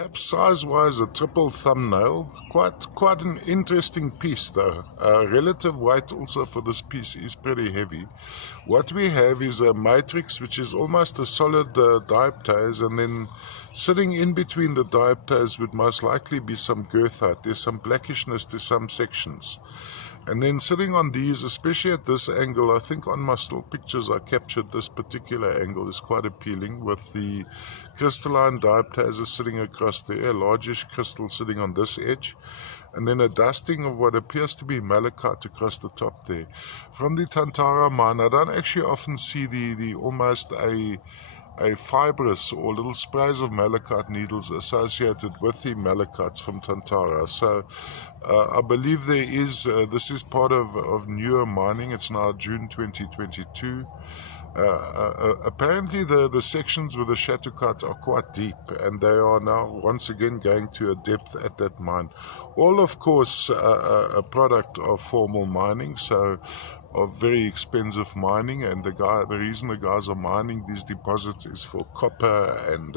Perhaps size-wise a triple thumbnail. Quite an interesting piece though. Relative weight also for this piece is pretty heavy. What we have is a matrix which is almost a solid dioptase, and then sitting in between the dioptase would most likely be some girth height. There's some blackishness to some sections. And then sitting on these, especially at this angle, I think on my still pictures I captured this particular angle is quite appealing, with the crystalline dioptases sitting across there, a largish crystal sitting on this edge, and then a dusting of what appears to be malachite across the top there. From the Tantara mine, I don't actually often see the almost a fibrous or little sprays of malachite needles associated with the malachites from Tantara. So I believe there is, this is part of newer mining. It's now June 2022. Apparently the sections with the Shatukite are quite deep, and they are now once again going to a depth at that mine. All of course a product of formal mining, so of very expensive mining, and the reason the guys are mining these deposits is for copper and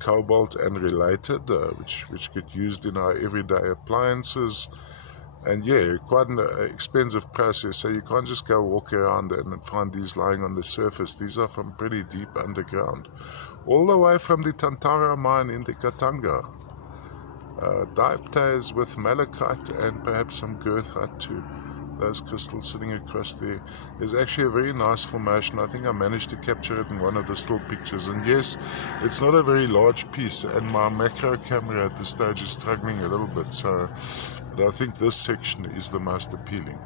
cobalt and related, which get used in our everyday appliances. And yeah, quite an expensive process, so you can't just go walk around and find these lying on the surface. These are from pretty deep underground, all the way from the Tantara mine in the Katanga. Dioptase with malachite and perhaps some girth height too. Those crystals sitting across there. There's actually a very nice formation. I think I managed to capture it in one of the still pictures. And yes, it's not a very large piece, and my macro camera at this stage is struggling a little bit. But I think this section is the most appealing.